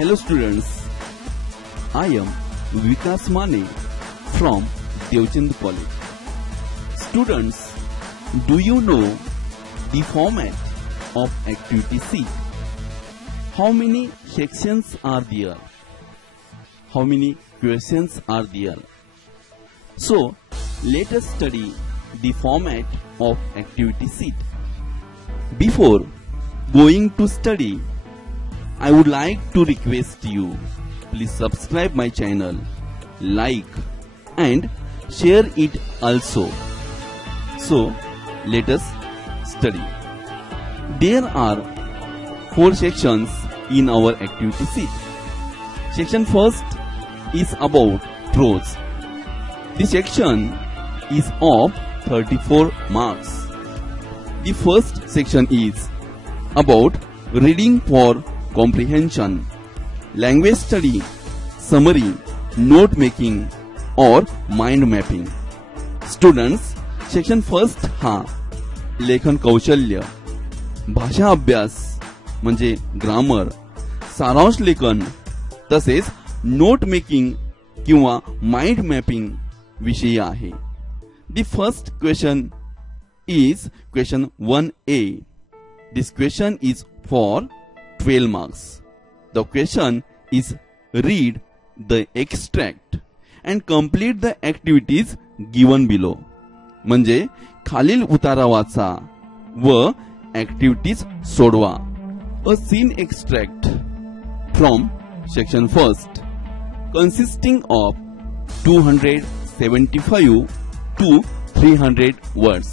Hello students, I am Vikas Mane from Devchand College. Students, do you know the format of activity C? How many sections are there? How many questions are there? So, let us study the format of activity sheet. Before going to study, I would like to request you, please subscribe my channel, like and share it also. So, let us study. There are 4 sections in our activity sheet. Section first is about prose. This section is of 34 marks. The first section is about reading for comprehension, language study, summary, note making or mind mapping. Students, section first हा लेखन कौशल्य, भाषा अभ्यास म्हणजे grammar, सारांश लेखन तसेच note making किंवा माइंड मॅपिंग विषयी आहे. The first question is question 1A. This question is for 12 marks. The question is read the extract and complete the activities given below. म्हणजे खालील उतारा वाचा व activities सोडवा. A scene extract from section first consisting of 275 to 300 words.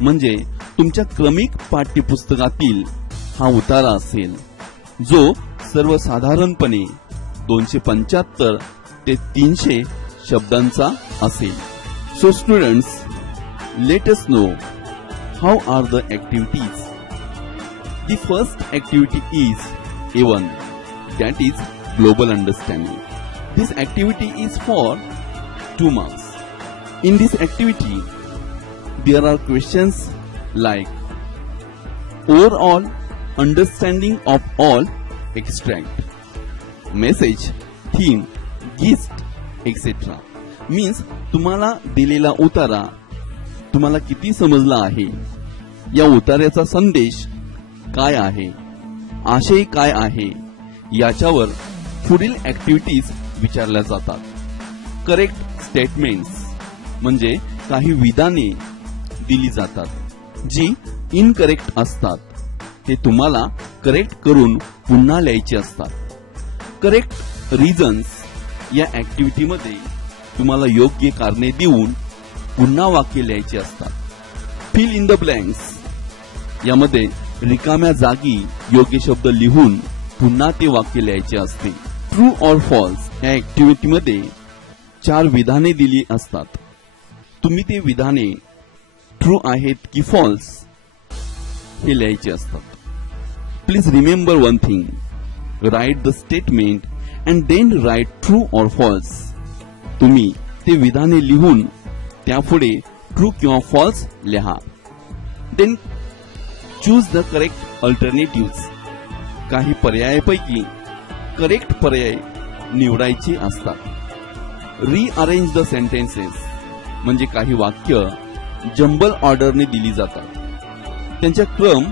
म्हणजे तुमच्या क्रमिक पाठ्यपुस्तकातील हा उतारा असेल जो सर्वसाधारणपणे 275 ते 300 शब्दांचा असेल. So students, let us know how are the activities. The first activity is A1, that is global understanding. This activity is for 2 marks. In this activity, there are questions like overall understanding of all extract, message, theme, gist, etc. Means तुम्हाला दिलेला उतारा तुम्हाला किती समजला आहे, या उतार्याचा संदेश काय आहे, आशय काय आहे याच्यावर पुढील ऍक्टिव्हिटीज विचारल्या जातात. करेक्ट स्टेटमेंट्स म्हणजे काही विधाने दिली जातात जी इनकरेक्ट असतात, ते तुम्हाला करेक्ट करून पुन्हा लिहायचे असतात. करेक्ट रिझन्स या ऍक्टिव्हिटी मध्ये तुम्हाला योग्य कारणे देऊन पुन्हा वाक्य लिहायचे असतात. फिल इन द ब्लँक्स यामध्ये रिकाम्या जागी योग्य शब्द लिहून पुन्हा ते वाक्य लिहायचे असते. ट्रू ऑर फॉल्स या ऍक्टिव्हिटी मध्ये 4 विधाने दिली असतात. तुम्ही ते विधाने ट्रू आहेत की फॉल्स हे लिहायचे असतात. Please remember one thing, write the statement and then write true or false. तुम्ही ते विधाने लिहून त्यापुढे ट्रू किंवा फॉल्स लिहा. Then choose the correct alternative. काही पर्यायापैकी करेक्ट पर्याय निवडायचे असतात. रिअरेंज द सेंटेन्सेस म्हणजे काही वाक्य जंबल ऑर्डरने दिली जातात, त्यांचा क्रम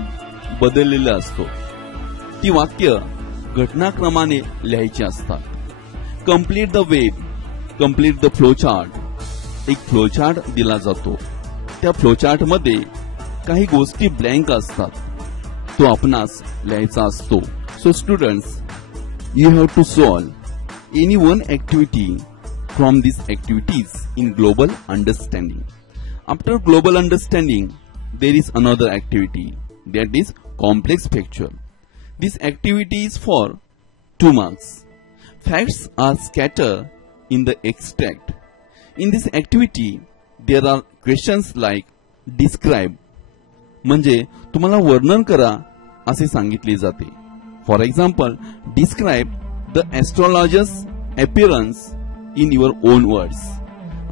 बदललेला असतो. ती वाक्य घटनाक्रमाने लिहायची असतात. Complete the web, complete the flowchart. एक फ्लोचार्ट दिला जातो, त्या फ्लोचार्ट मध्ये काही गोष्टी ब्लँक असतात, तो आपणास लिहायचा असतो. So students, you have to solve any one activity from these activities in global understanding. After global understanding, there is another activity, that is complex factual. This activity is for 2 marks. Facts are scattered in the extract. In this activity, there are questions like describe, म्हणजे तुम्हाला वर्णन करा असे सांगितले जाते. For example, describe the astrologer's appearance in your own words.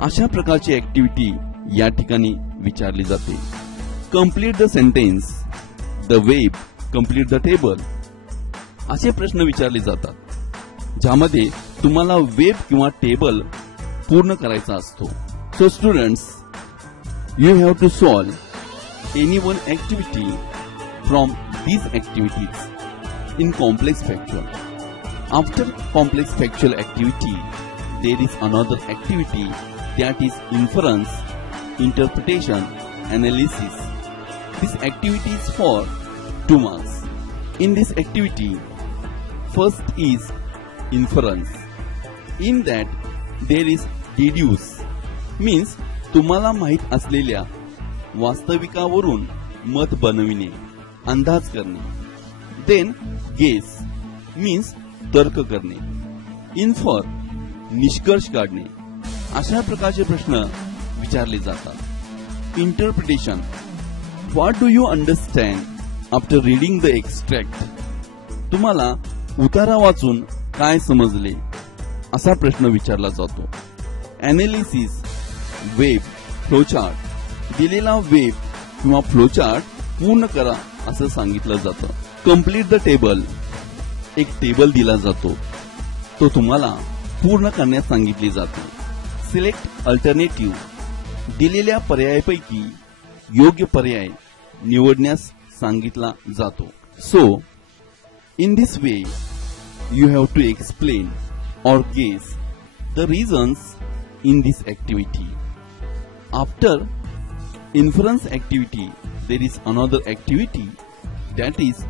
अशा प्रकारची activity या ठिकाणी विचारली जाते. Complete the sentence, the web, complete the table असे प्रश्न विचारले जातात. ज्यामध्ये तुम्हाला वेब किंवा टेबल पूर्ण करायचा असतो. So students, you have to solve any one activity from these activities in complex factual. After complex factual activity, there is another activity that is inference, interpretation, analysis. This activity is for 2 marks. In this activity, first is inference. In that there is deduce, means तुम्हाला माहित असलेल्या वास्तविकावरून मत बनविणे, अंदाज करणे. Then guess means तर्क करणे. Infer निष्कर्ष काढणे. अशा प्रकारचे प्रश्न विचारले जातात. Interpretation, what do you understand after reading the extract. तुम्हाला उतारा वाचून काय समजले, असा प्रश्न विचारला जातो. Analysis, web flowchart. दिलेला वेब किंवा फ्लोचार्ट पूर्ण करा असं सांगितलं जातं. कंप्लीट द टेबल, एक टेबल दिला जातो, तो तुम्हाला पूर्ण करण्यास सांगितले जाते. सिलेक्ट अल्टरनेटिव्ह, दिलेल्या पर्यायापैकी योग्य पर्याय निवडण्यास सांगितला जातो. So in this way you have to explain or guess the reasons in this activity. After inference activity, there is another activity that is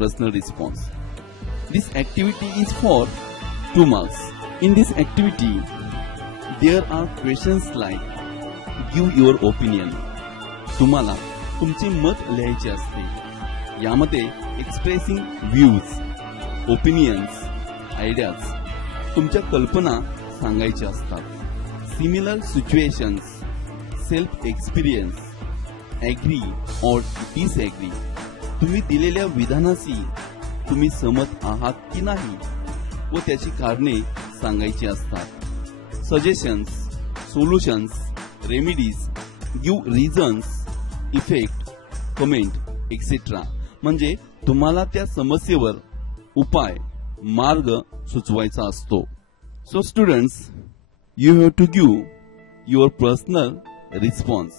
personal response. This activity is for 2 marks. In this activity, there are questions like give your opinion. तुम्हाला तुमचे मत लिहायचे असते. यामध्ये expressing views, opinions, ideas, तुमच्या कल्पना सांगायच्या असतात. Similar situations, self experience, agree और डिसऍग्री. तुम्ही दिलेल्या विधानाशी तुम्ही सहमत आहात की नाही व त्याची कारणे सांगायची असतात. Suggestions, solutions, remedies, give reasons, effect, comment etcetera. म्हणजे तुम्हाला त्या समस्येवर उपाय, मार्ग सुचवायचा असतो. So students, you have to give your personal response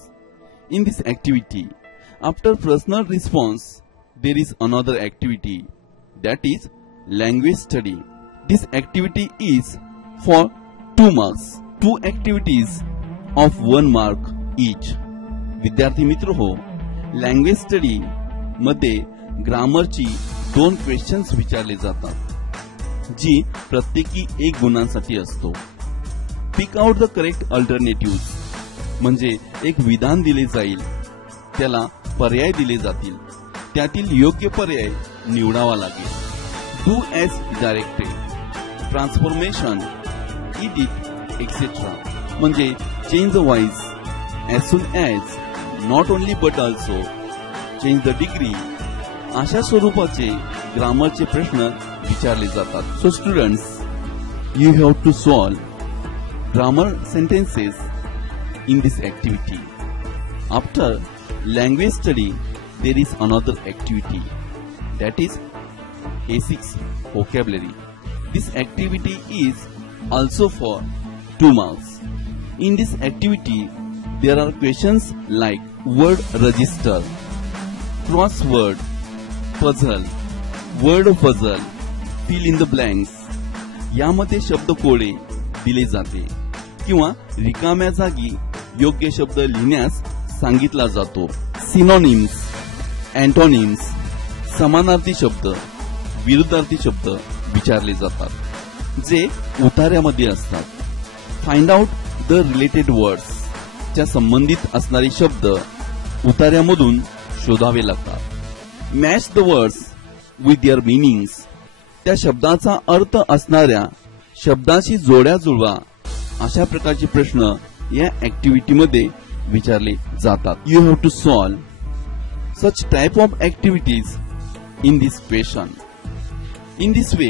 in this activity. After personal response, there is another activity that is language study. This activity is for 2 marks. 2 activities of 1 mark each. विद्यार्थी मित्र हो, language study मध्ये ग्रामरची 2 questions विचारले जातात, जी प्रत्येकी 1 गुणांसाठी असतो. पिक out the correct alternative, म्हणजे एक विधान दिले जाईल, त्याला पर्याय दिले जातील, त्यातील योग्य पर्याय निवडावा लागेल. Do as directed, transformation, edit etcetera. म्हणजे change the voice, as soon as, not only but also, change the degree. अशा स्वरूपाचे ग्रामरचे प्रश्न विचारले जातात. So students, you have to solve grammar sentences in this activity. After language study, there is another activity that is A6 vocabulary. This activity is also for 2 marks. In this activity, there are questions like word register, crossword, puzzle, word puzzle, fill in the blanks. यामध्ये शब्दकोळे दिले जाते किंवा रिकाम्या जागी योग्य शब्द लिहिण्यास सांगितला जातो. सिनोनिम्स, अँटोनिम्स, समानार्थी शब्द, विरुद्धार्थी शब्द विचारले जातात, जे उतार्यामध्ये असतात. Find out the related words, च्या संबंधित असणारे शब्द उतार्यामधून शोधावे लागतात. Match the words with their meanings, त्या शब्दाचा अर्थ असणाऱ्या शब्दाशी जोड्या जुळवा. अशा प्रकारचे प्रश्न या ऍक्टिव्हिटी मध्ये विचारले जातात. You have to solve such type of activities in this question. In this way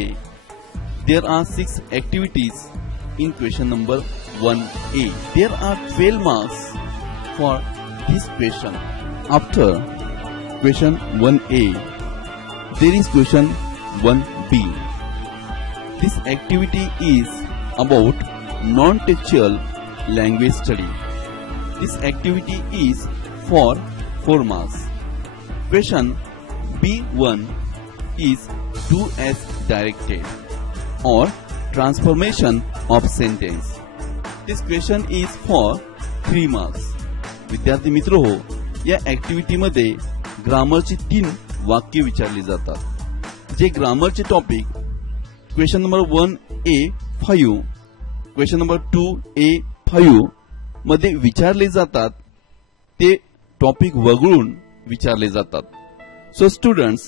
there are 6 activities in question number 1A. There are 12 marks for this question. After question 1A, there is question 1B. This activity is about non-textual language study. This activity is for 4 marks. Question B1 is do as directed or transformation of sentence. This question is for 3 marks. विद्यार्थी मित्र हो, या activity मध्ये ग्रामरची 3 वाक्य विचारली जातात. जे ग्रामरचे topic question number 1A5, question number 2A5 मध्ये विचारले जातात ते टॉपिक वगळून विचारले जातात. So students,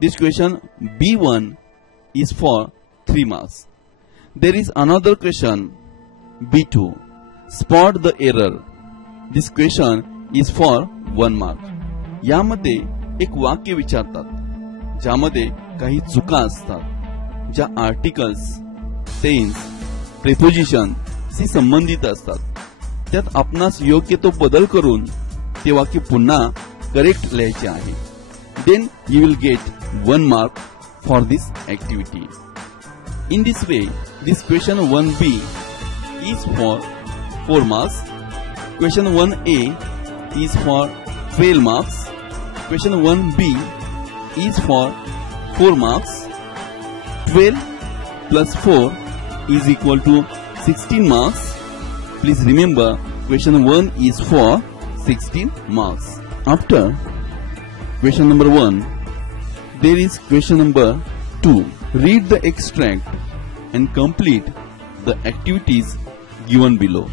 this question B1 is for 3 marks. There is another question B2. Spot the error. This question is for 1 mark. यामध्ये एक वाक्य विचारतात ज्यामध्ये काही चुका असतात, ज्या आर्टिकल्स, टेन्स, प्रेपोजिशन शी संबंधित असतात. त्यात आपणास योग्य तो बदल करून ते वाक्य पुन्हा करेक्ट लिहायचे आहे. Then you will get 1 mark for this activity. In this way, this question 1B is for 4 marks. Question 1A is for 12 marks. Question 1B is for 4 marks. 12 plus 4 is equal to 16 marks. Please remember, question 1 is for 16 marks. After question number 1, there is question number 2. Read the extract and complete the activities given below.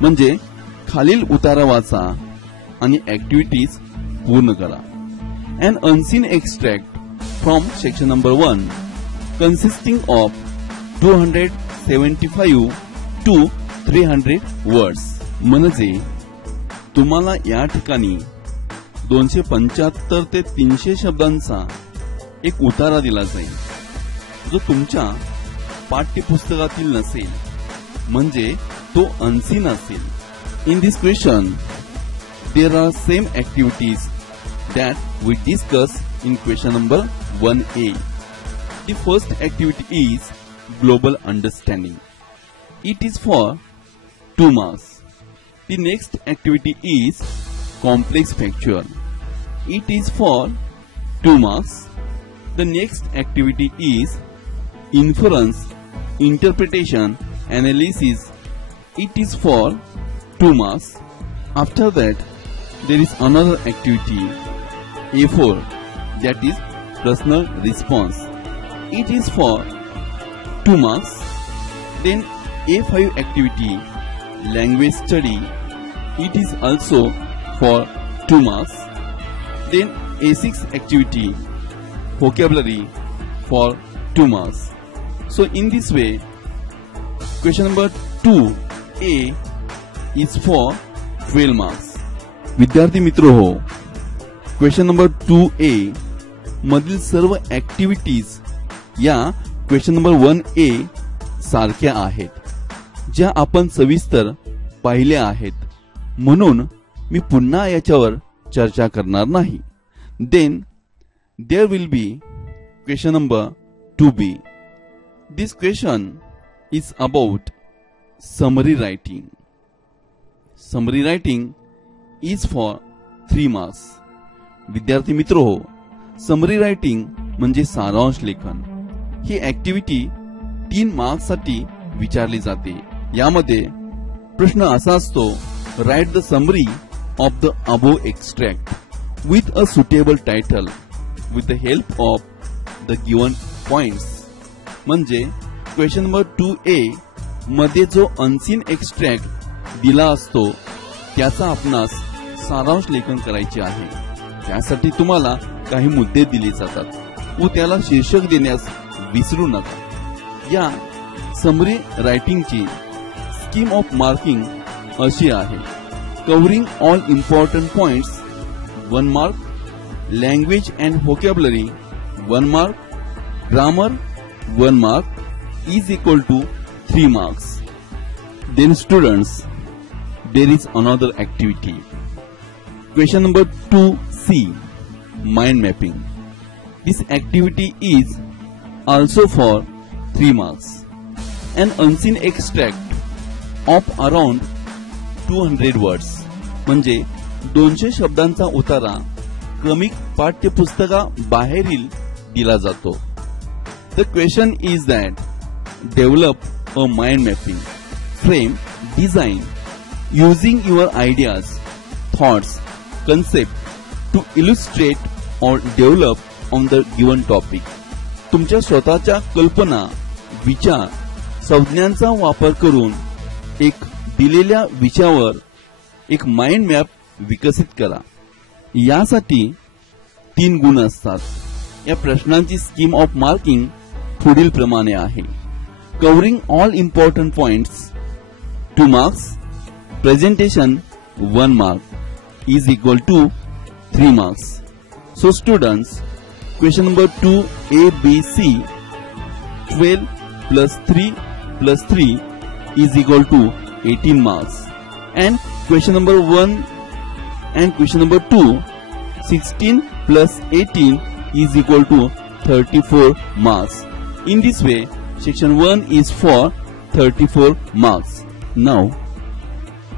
म्हणजे खालील उतारा वाचा आणि activities पूर्ण करा. An unseen extract from section number 1 consisting of 275 to 300 words. म्हणजे तुम्हाला या ठिकाणी 275 ते 300 शब्दांचा एक उतारा दिला जाईल जो तुमच्या पाठ्यपुस्तकातील नसेल, म्हणजे तो अनसीन असेल. In this question, there are same activities that we discussed in question number 1A. The first activity is global understanding. It is for 2 marks. The next activity is complex factual. It is for 2 marks. The next activity is inference, interpretation, analysis. It is for 2 marks. After that, there is another activity A4, that is personal response. It is for 2 marks. Then A5 activity language study. It is also for 2 marks. Then A6 activity vocabulary for 2 marks. So in this way, question number 2A is for 12 marks. विद्यार्थी मित्र हो, question number 2A मधील सर्व activities या question number 1A सारख्या आहेत, ज्या आपण सविस्तर पाहिल्या आहेत, म्हणून मी पुन्हा याच्यावर चर्चा करणार नाही. Then there will be question number 2B. This question is about summary writing. Summary writing is for 3 marks. विद्यार्थी मित्र हो, समरी रायटिंग म्हणजे सारांश लेखन. ही ऍक्टिव्हिटी 3 मार्क्स साठी विचारली जाते. यामध्ये प्रश्न असा असतो, right the summary of the above extract with a suitable title with the help of the given points. म्हणजे क्वेश्चन नंबर 2A मध्ये जो अनसीन एक्स्ट्रॅक्ट दिला असतो त्याचा आपणास सारांश लेखन करायचे आहे. त्यासाठी तुम्हाला काही मुद्दे दिले जातात व त्याला शीर्षक देण्यास विसरू नका. या समरी रायटिंगची स्कीम ऑफ मार्किंग अशी आहे: covering all important points 1 mark, language and vocabulary 1 mark, grammar 1 mark is equal to 3 marks. Then students, there is another activity. Question number 2C, mind mapping. This activity is also for 3 marks. An unseen extract of around 200 words म्हणजे 200 शब्दांचा उतारा क्रमिक पाठ्यपुस्तका बाहेरील दिला जातो. The question is that develop a mind mapping, frame, design using your ideas, thoughts, concept to illustrate or develop on the given topic. तुमच्या स्वतःच्या कल्पना, विचार, संज्ञांचा वापर करून एक दिलेल्या विषयावर एक माइंड मॅप विकसित करा. यासाठी 3 गुण असतात. या प्रश्नांची स्कीम ऑफ मार्किंग पुढील प्रमाणे आहे. Covering all important points 2 marks, presentation 1 mark is equal to 3 marks. So students, question number 2 A, B, C 12 plus 3 plus 3 is equal to 18 marks. And question number 1 and question number 2 16 plus 18 is equal to 34 marks. In this way, section 1 is for 34 marks. Now,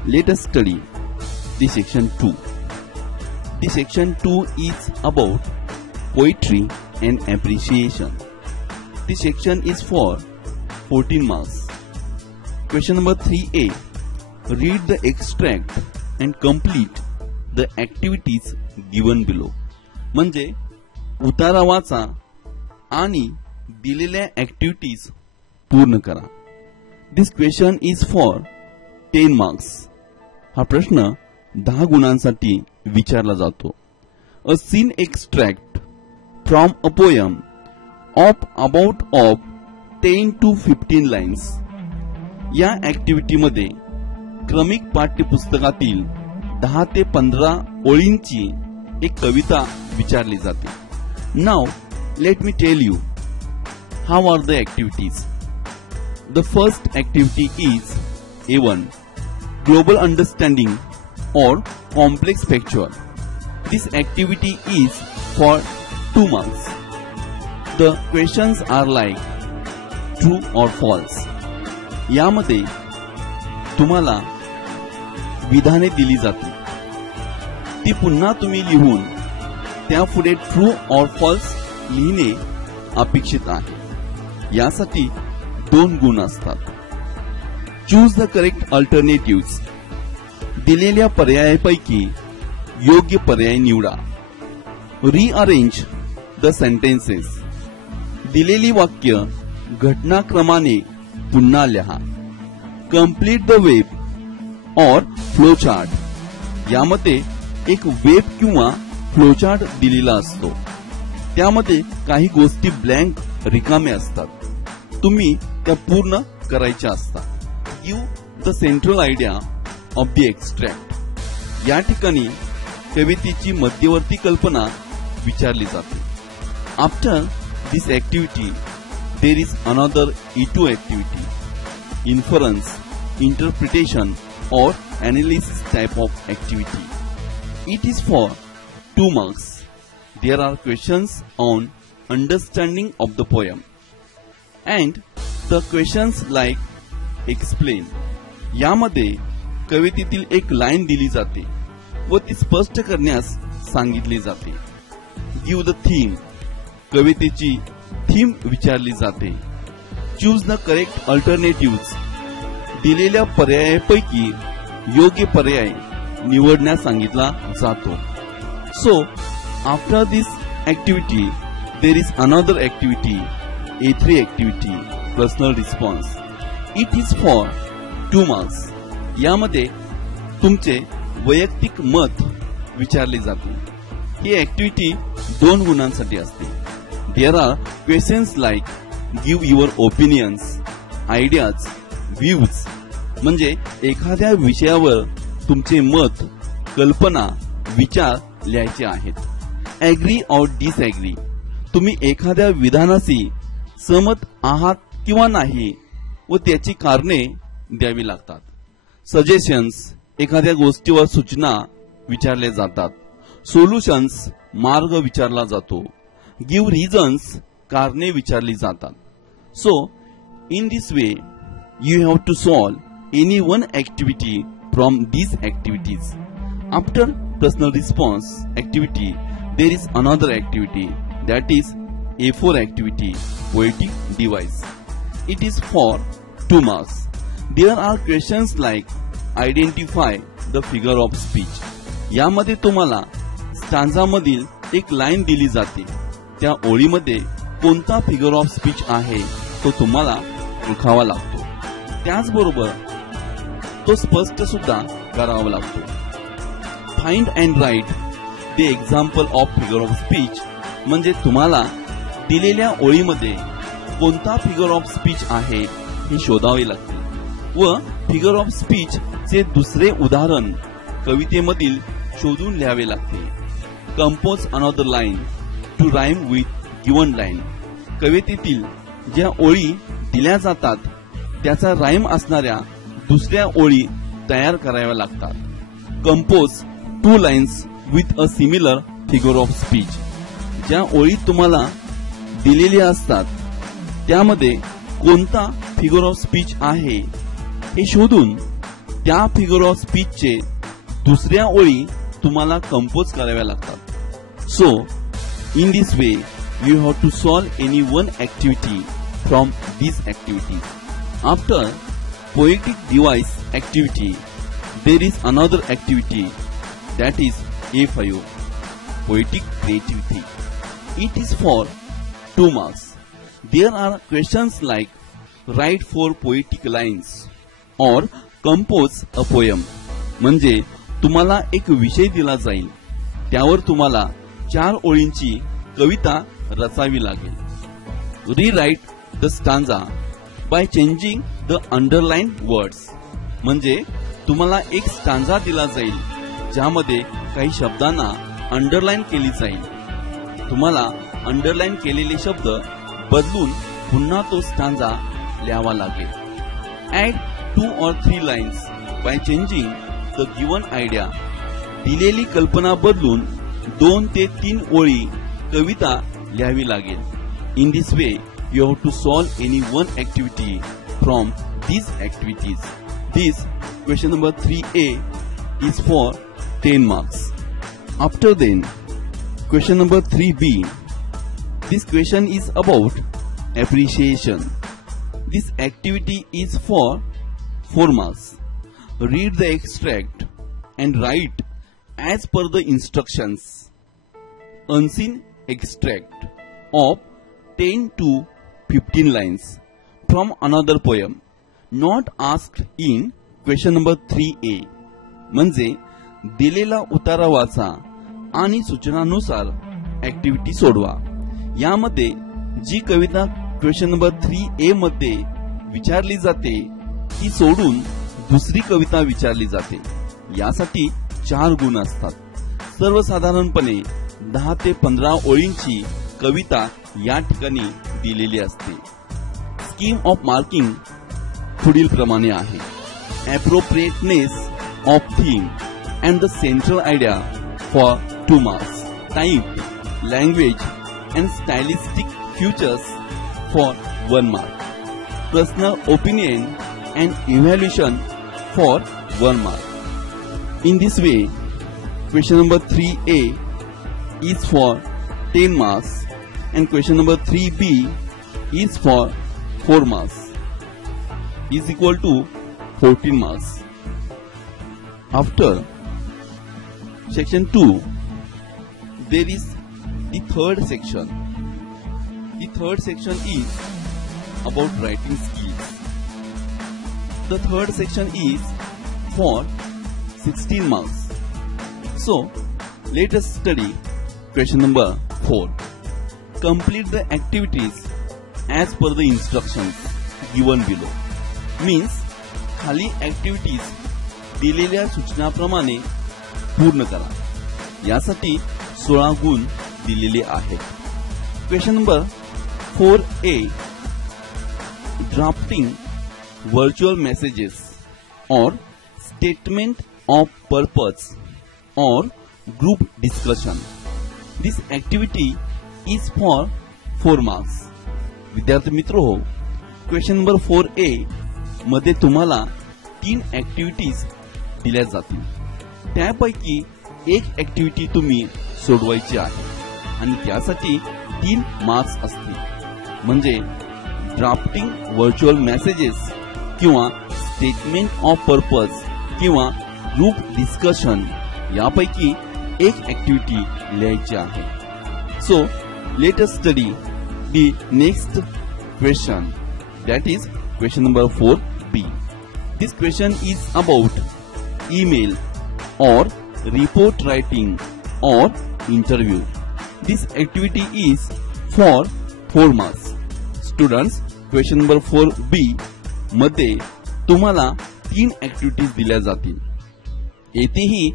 let us study the section 2. The section 2 is about poetry and appreciation. The section is for 14 marks. Question number 3A. Read the extract and complete the activities given below. म्हणजे उतारा वाचा आणि दिलेल्या activities पूर्ण करा. This question is for 10 marks. हा प्रश्न 10 गुणांसाठी विचारला जातो. A scene extract from a poem of about 10 to 15 lines. या ऍक्टिव्हिटी मध्ये क्रमिक पाठ्यपुस्तकातील 10 ते 15 ओळींची एक कविता विचारली जाते. Now let me tell you how are the activities. The first activity is A1, global understanding or complex picture. This activity is for 2 marks. The questions are like true or false. यामध्ये तुम्हाला विधाने दिली जातील. ती पुन्हा तुम्ही लिहून त्यापुढे ट्रू और फॉल्स लिहिणे अपेक्षित आहे. यासाठी 2 गुण असतात. Choose the correct alternatives. दिलेल्या पर्यायापैकी योग्य पर्याय निवडा. Rearrange the sentences. दिलेली वाक्य घटनाक्रमाने पुन्हा लिहा. कंप्लीट द वेब और फ्लोचार्ट. यामध्ये एक वेब किंवा फ्लोचार्ट दिलेला असतो. त्यामध्ये काही गोष्टी ब्लँक रिकामे असतात. तुम्ही त्या पूर्ण करायच्या असतात. Give the central idea of the extract. या ठिकाणी कवितेची मध्यवर्ती कल्पना विचारली जाते. After this activity there is another E2 activity, inference, interpretation और analysis type of activity. It is for 2 marks. There are questions on understanding of the poem. And the questions like explain. यामध्ये कवितेतील एक line दिली जाते व ती स्पष्ट करण्यास सांगितली जाते. Give the theme. कवितेची थीम विचारली जाते. Choose the correct alternatives. दिलेल्या पर्यायापैकी योग्य पर्याय निवडण्यास सांगितला जातो. So after this activity there is another activity A3 activity, personal response. It is for 2 marks. यामध्ये तुमचे वैयक्तिक मत विचारले जाते. ही ऍक्टिव्हिटी 2 गुणांसाठी असते. There are questions like give your opinions, ideas, views. म्हणजे एखाद्या विषयावर तुमचे मत, कल्पना, विचार लिहायचे आहेत. ऍग्री और डिसऍग्री. तुम्ही एखाद्या विधानाशी सहमत आहात किंवा नाही व त्याची कारणे द्यावी लागतात. सजेशन्स. एखाद्या गोष्टीवर सूचना विचारल्या जातात. सोल्युशन्स. मार्ग विचारला जातो. Give reasons. कारणे विचारली जातात. So In this way, you have to solve any one activity from these activities. After personal response activity, there is another activity, that is A4 activity, poetic device. It is for 2 marks. There are questions like identify the figure of speech. यामध्ये तुम्हाला stanza मधील एक line दिली जाते. त्या ओळीमध्ये कोणता figure of speech आहे तो तुम्हाला ओळखावा लागतो. त्याचबरोबर तो स्पष्ट सुद्धा करावा लागतो. Find and write the example of figure of speech म्हणजे तुम्हाला दिलेल्या ओळीमध्ये कोणता फिगर ऑफ स्पीच आहे हे शोधावे लागते व फिगर ऑफ स्पीच चे दुसरे उदाहरण कवितेमधील शोधून लिहावे लागते. Compose another line to rhyme with given line. कवितेतील ज्या ओळी दिल्या जातात त्याचा राईम असणाऱ्या दुसऱ्या ओळी तयार कराव्या लागतात. Compose 2 lines with a similar figure of speech. ज्या ओळी तुम्हाला दिलेल्या असतात त्यामध्ये कोणता फिगर ऑफ स्पीच आहे हे शोधून त्या फिगर ऑफ स्पीचचे दुसऱ्या ओळी तुम्हाला कंपोज कराव्या लागतात. So in this way you have to solve any one activity from these activities. After poetic device activity, there is another activity, that is A5, poetic creativity. It is for 2 marks. There are questions like write 4 poetic lines or compose a poem. म्हणजे तुम्हाला एक विषय दिला जाईल, त्यावर तुम्हाला 4 ओळींची कविता रचावी लागेल. Rewrite the stanza by changing the underlined words. म्हणजे तुम्हाला एक स्टांजा दिला जाईल ज्यामध्ये काही शब्दांना अंडरलाईन केली जाईल. तुम्हाला अंडरलाईन केलेले शब्द बदलून पुन्हा तो स्टांजा लिहावा लागेल. Add 2 or 3 lines by changing the given idea. दिलेली कल्पना बदलून 2 ते 3 ओळी कविता लिहावी लागेल. In this way, you have to solve any one activity from these activities. This question number 3A is for 10 marks. After then, question number 3B. This question is about appreciation. This activity is for 4 marks. Read the extract and write as per the instructions. Unseen extract of 10 to 15 lines from another poem not asked in question number 3A. म्हणजे दिलेला उतारा वाचा आणि सूचनानुसार activity सोडवा. यामध्ये जी कविता question number 3A मध्ये विचारली जाते ती सोडून दुसरी कविता विचारली जाते. यासाठी 4 गुण असतात. सर्वसाधारणपणे 10 ते 15 ओळींची कविता या ठिकाणी दिलेली असते. स्कीम ऑफ मार्किंग पुढील प्रमाणे आहे. Appropriateness of theme and the central idea for 2 marks. Type, language and stylistic features for 1 mark. Personal opinion and evaluation for 1 mark. In this way, question number 3A is for 10 marks and question number 3B is for 4 marks, is equal to 14 marks. After section 2, there is the third section. The third section is about writing skills. The third section is for 16 marks. So, let us study question number 4. Complete the activities as per the instructions given below. Means, खाली activities दिलेल्या सूचनाप्रमाणे पूर्ण करा. यासाठी 16 गुण दिलेले आहेत. Question number 4A. Drafting virtual messages or statement of purpose or group discussion. This activity is for 4 marks. विद्यार्थी मित्र हो, क्वेश्चन नंबर 4A मध्ये तुम्हाला 3 ऍक्टिव्हिटीज दिल्या जातील. त्यापैकी एक ऍक्टिव्हिटी तुम्ही सोडवायची आहे आणि त्यासाठी 3 मार्क्स असतील. म्हणजे ड्राफ्टिंग व्हर्च्युअल मेसेजेस किंवा स्टेटमेंट ऑफ पर्पज किंवा ग्रुप डिस्कशन यापैकी एक ऍक्टिव्हिटी लिहायची आहे. So let us study the next question, that is question number 4B. This question is about email or report writing or interview. This activity is for 4 marks. Students, question number 4B मध्ये तुम्हाला 3 activities दिल्या जातील. येथेही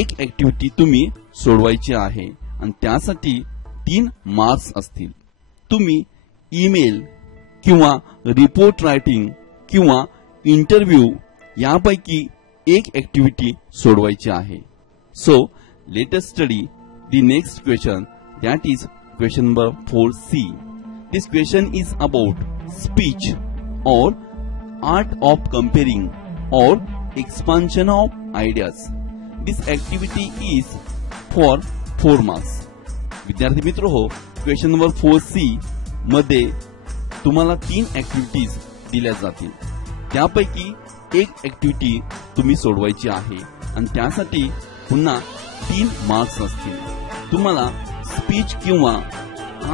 एक activity तुम्ही सोडवायची आहे आणि त्यासाठी 3 मार्क्स असतील. तुम्ही ईमेल किंवा रिपोर्ट रायटिंग किंवा इंटरव्ह्यू यापैकी एक ऍक्टिव्हिटी सोडवायची आहे. So let us study the next question, that is question number 4C. This question is about speech और आर्ट ऑफ कंपेरिंग और expansion of ideas. This activity is for 4 marks. विद्यार्थी मित्र हो, क्वेश्चन नंबर 4C मध्ये तुम्हाला 3 activities दिल्या जातील. त्यापैकी एक ऍक्टिव्हिटी तुम्ही सोडवायची आहे आणि त्यासाठी पुन्हा 3 मार्क्स असतील. तुम्हाला स्पीच किंवा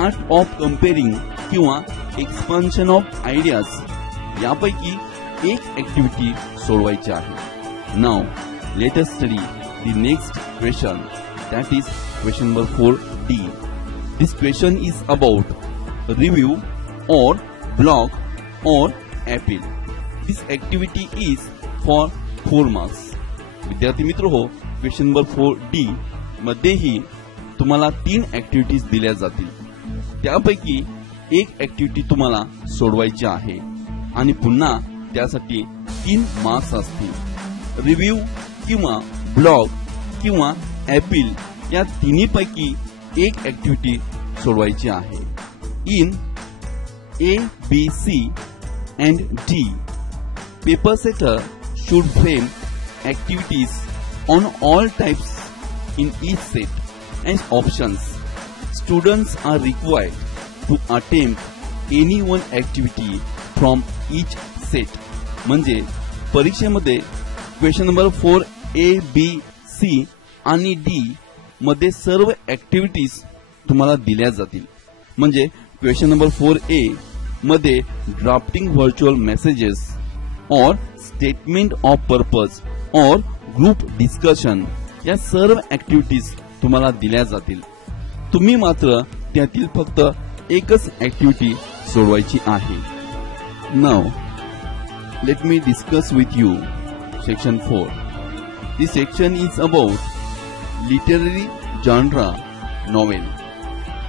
आर्ट ऑफ कंपेरिंग किंवा एक्सपान्शन ऑफ आयडियाज यापैकी एक ऍक्टिव्हिटी सोडवायची आहे. Now let us study the next question, that is question number 4D. This question is about review or blog or appeal. This activity is for 4 marks. विद्यार्थी मित्र हो, question number 4D मध्येही तुम्हाला 3 activities दिल्या जातील. त्यापैकी एक ऍक्टिव्हिटी तुम्हाला सोडवायची आहे आणि पुन्हा त्यासाठी 3 मार्क्स असतील. रिव्ह्यू किंवा ब्लॉग किंवा अपील या तिन्हीपैकी एक ऍक्टिव्हिटी सोडवायची आहे. In A, B, C and D, paper setter should frame activities on all types in each set as options. Students are required to attempt any one activity from each set. म्हणजे परीक्षेमध्ये question number 4A, B, C आणि D मध्ये सर्व activities तुम्हाला दिल्या जातील. म्हणजे question number 4A मध्ये ड्राफ्टिंग व्हर्च्युअल मेसेजेस और स्टेटमेंट ऑफ पर्पज और ग्रुप डिस्कशन या सर्व ऍक्टिव्हिटीज तुम्हाला दिल्या जातील. तुम्ही मात्र त्यातील फक्त एकच ऍक्टिव्हिटी सोडवायची आहे. Now let me discuss with you section 4. This section is about literary genre novel.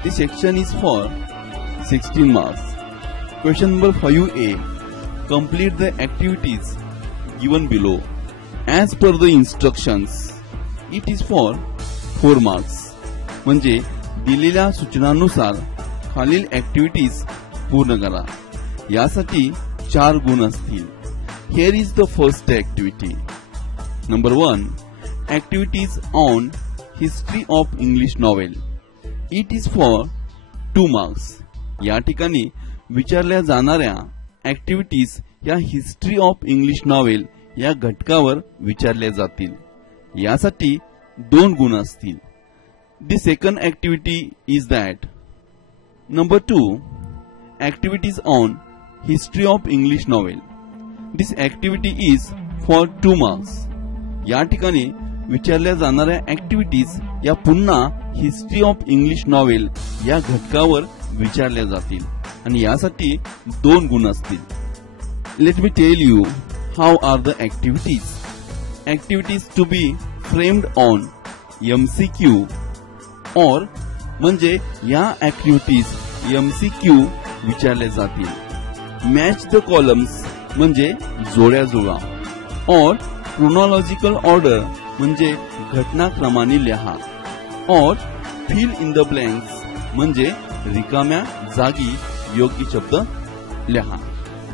This section is for 16 marks. Question number 5A. Complete the activities given below as per the instructions. It is for 4 marks. म्हणजे दिलेल्या सूचनांनुसार खालील activities पूर्ण करा. यासाठी 4 गुण असतील. Here is the first activity. Number 1. Activities on history of English novel. It is for 2 marks. या ठिकाणी विचारल्या जाणाऱ्या ऍक्टिव्हिटीज या हिस्ट्री ऑफ इंग्लिश नॉवेल या घटकावर विचारल्या जातील. यासाठी 2 गुण असतील. The second activity is that. Number 2. Activities on history of English novel. This activity is for 2 marks. या ठिकाणी विचारल्या जाणाऱ्या ऍक्टिव्हिटीज या पुन्हा हिस्ट्री ऑफ इंग्लिश नॉवेल या घटकावर विचारल्या जातील आणि यासाठी 2 गुण असतील. Let me tell you how are the activities. Activities to be framed on MCQ और म्हणजे या ऍक्टिव्हिटीज MCQ विचारल्या जातील. मॅच द कॉलम्स म्हणजे जोड्या जुळवा और क्रोनॉलॉजिकल ऑर्डर म्हणजे घटनाक्रमाने लिहा और फिल इन द ब्लँक्स म्हणजे रिकाम्या जागी योग्य शब्द लिहा.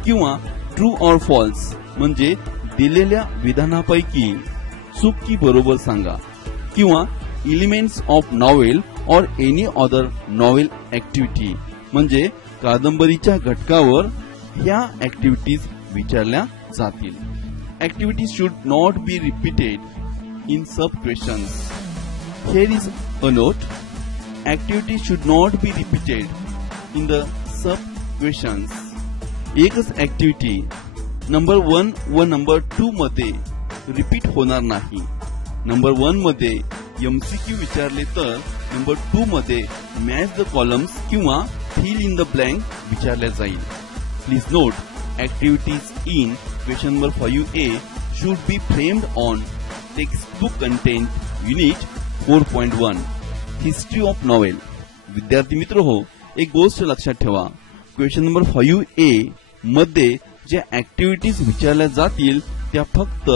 किंवा ट्रू और फॉल्स म्हणजे दिलेल्या विधानापैकी चूक की बरोबर सांगा किंवा एलिमेंट्स ऑफ नॉवेल और एनी अदर नॉवेल ऍक्टिव्हिटी म्हणजे कादंबरीच्या घटकावर ह्या ऍक्टिव्हिटीज विचारल्या जातील. Activities should not be repeated in sub questions. Here is a note. Activity should not be repeated in the sub questions. एकच ऍक्टिव्हिटी नंबर 1 व number 2 मध्ये repeat होणार नाही. नंबर 1 मध्ये एमसीक्यू विचारले तर नंबर 2 मध्ये मॅच द कॉलम्स किंवा फिल इन द ब्लँक विचारल्या जाईल. Please note, activities in question number 5A should be framed on text book content unit 4.1 history of novel. विद्यार्थी मित्र हो, एक गोष्ट लक्षात ठेवा. क्वेश्चन नंबर 5A मध्ये ज्या ऍक्टिव्हिटीज विचारल्या जातील त्या फक्त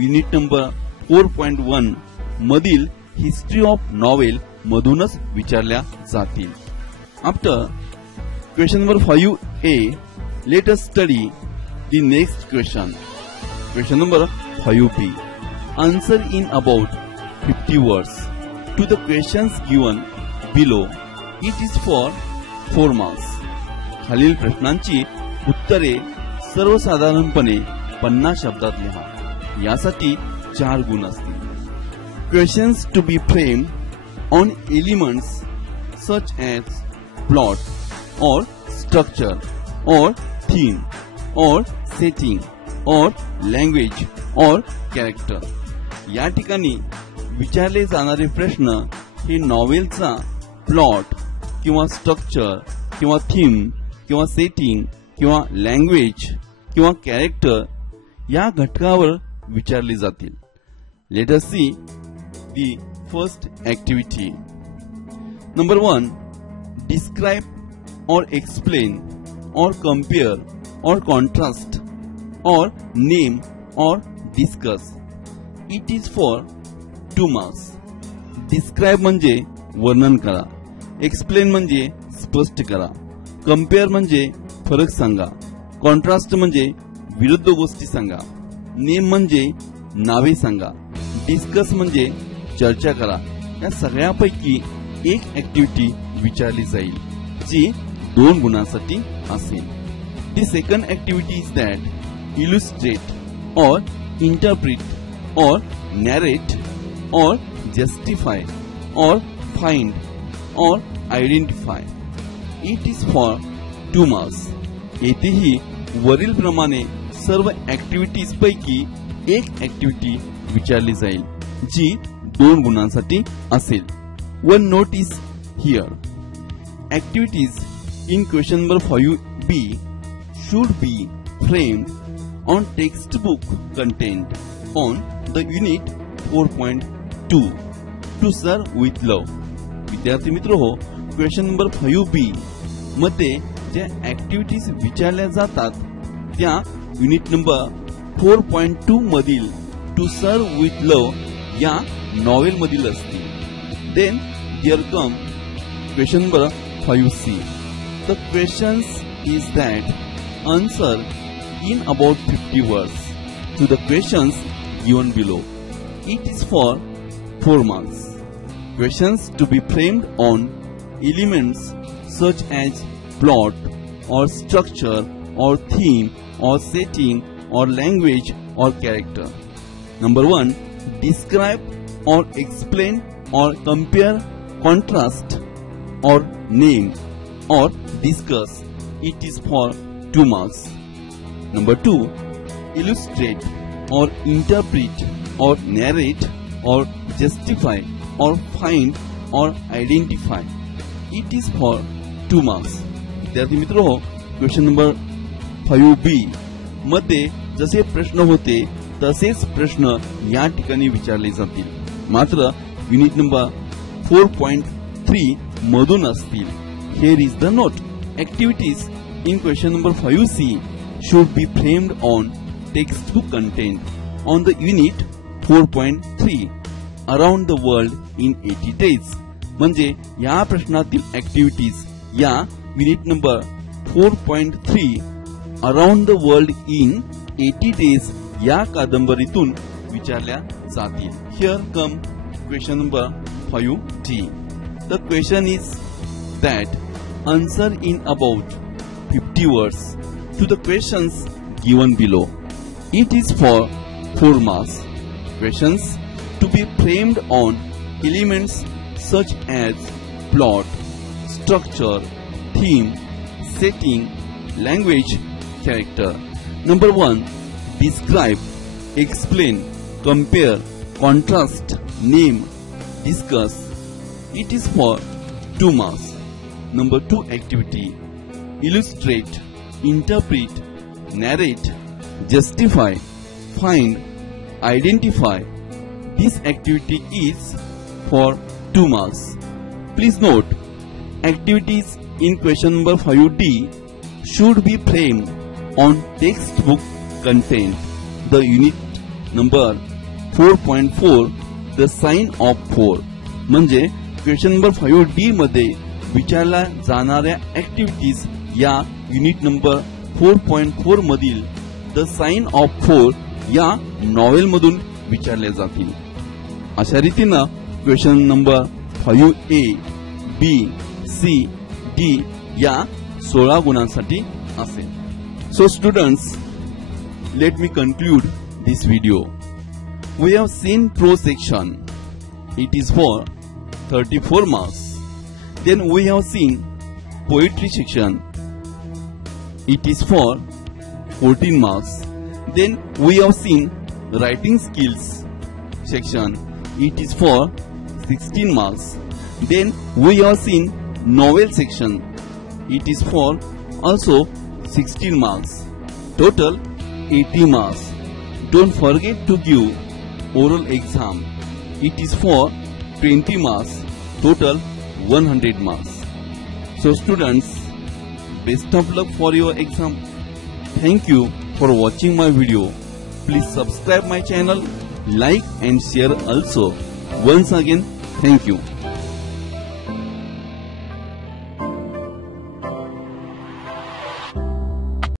युनिट नंबर 4.1 मधील हिस्ट्री ऑफ नॉवेल मधूनच विचारल्या जातील. After question number 5A, let us study the next question. Question number 5B. Answer in about 50 words to the questions given below. It is for 4 marks. खालील प्रश्नांची उत्तरे सर्वसाधारणपणे 50 शब्दात लिहा. यासाठी 4 गुण असतील. Questions to be framed on elements such as plot or structure or theme or setting or language or character. या ठिकाणी विचारले जाणारे प्रश्न हे नॉवेलचा प्लॉट किंवा स्ट्रक्चर किंवा थीम किंवा सेटिंग किंवा लँग्वेज किंवा कॅरेक्टर या घटकावर विचारले जातील. Let us see the first activity. Number 1, describe or explain or compare or contrast or name or discuss. It is for 2 marks. Describe म्हणजे वर्णन करा. Explain म्हणजे स्पष्ट करा. Compare म्हणजे फरक सांगा. Contrast म्हणजे विरुद्ध गोष्टी सांगा. Name म्हणजे नावे सांगा. Discuss म्हणजे चर्चा करा. या सगळ्यापैकी एक ऍक्टिव्हिटी विचारली जाईल जी 2 गुणांसाठी असेल. The second activity is that illustrate or interpret or narrate or justify or find or identify. It is for 2 marks. येथेही वरील प्रमाणे सर्व ऍक्टिव्हिटीज पैकी एक ऍक्टिव्हिटी विचारली जाईल जी 2 गुणांसाठी असेल. One note is here. Activities in question number 5B should be framed on textbook content on the unit 4.2 to serve with love. विद्यार्थी मित्र हो, क्वेश्चन नंबर 5B मध्ये ज्या ऍक्टिव्हिटीज विचारल्या जातात त्या युनिट नंबर 4.2 मधील टू सर्व विथ लव या नॉवेल मधील असतील. Then here come question number 5C. The questions is that answer in about 50 words to the questions given below. It is for 4 marks. Questions to be framed on elements such as plot or structure or theme or setting or language or character. Number 1, describe or explain or compare, contrast or name or discuss. It is for 2 marks. Number 2, illustrate or interpret or narrate or justify or find or identify. It is for 2 marks. विद्यार्थी मित्र हो, question number 5B मध्ये जसे प्रश्न होते तसेच प्रश्न या ठिकाणी विचारले जातील, मात्र युनिट नंबर 4.3 मधून असतील. Here is the note. Activities in question number 5C should be framed on textbook content on the unit 4.3 around the world in 80 days. म्हणजे या प्रश्नातील ऍक्टिव्हिटीज या unit number 4.3 around the world in 80 days या कादंबरीतून विचारल्या जातील. Here come question number 5D. The question is that answer in about 50 words to the questions given below. It is for 4 marks. Questions to be framed on elements such as plot, structure, theme, setting, language, character. Number 1. Describe, explain, compare, contrast, name, discuss. It is for 2 marks. Number 2 activity. Illustrate, interpret, narrate, justify, find, identify. This activity is for 2 marks. Please note, activities in question number 5D should be framed on textbook content. The unit number 4.4, the sign of 4. म्हणजे question number 5D मध्ये विचारल्या जाणाऱ्या activities या unit number 4.4 मधील the sign of 4 या novel मधून विचारले जातील. अशा रीतीने question number 5A, B, C, D या 16 गुणांसाठी असेल. So students, let me conclude this video. We have seen prose section. It is for 34 marks. Then we have seen poetry section. It is for 14 marks. Then we have seen writing skills section. It is for 16 marks. Then we have seen novel section. It is for also 16 marks. Total 80 marks. Don't forget to give oral exam. It is for 20 marks, total 100 marks. So students, best of luck for your exam. Thank you for watching my video. Please subscribe my channel, like and share also. Once again, thank you.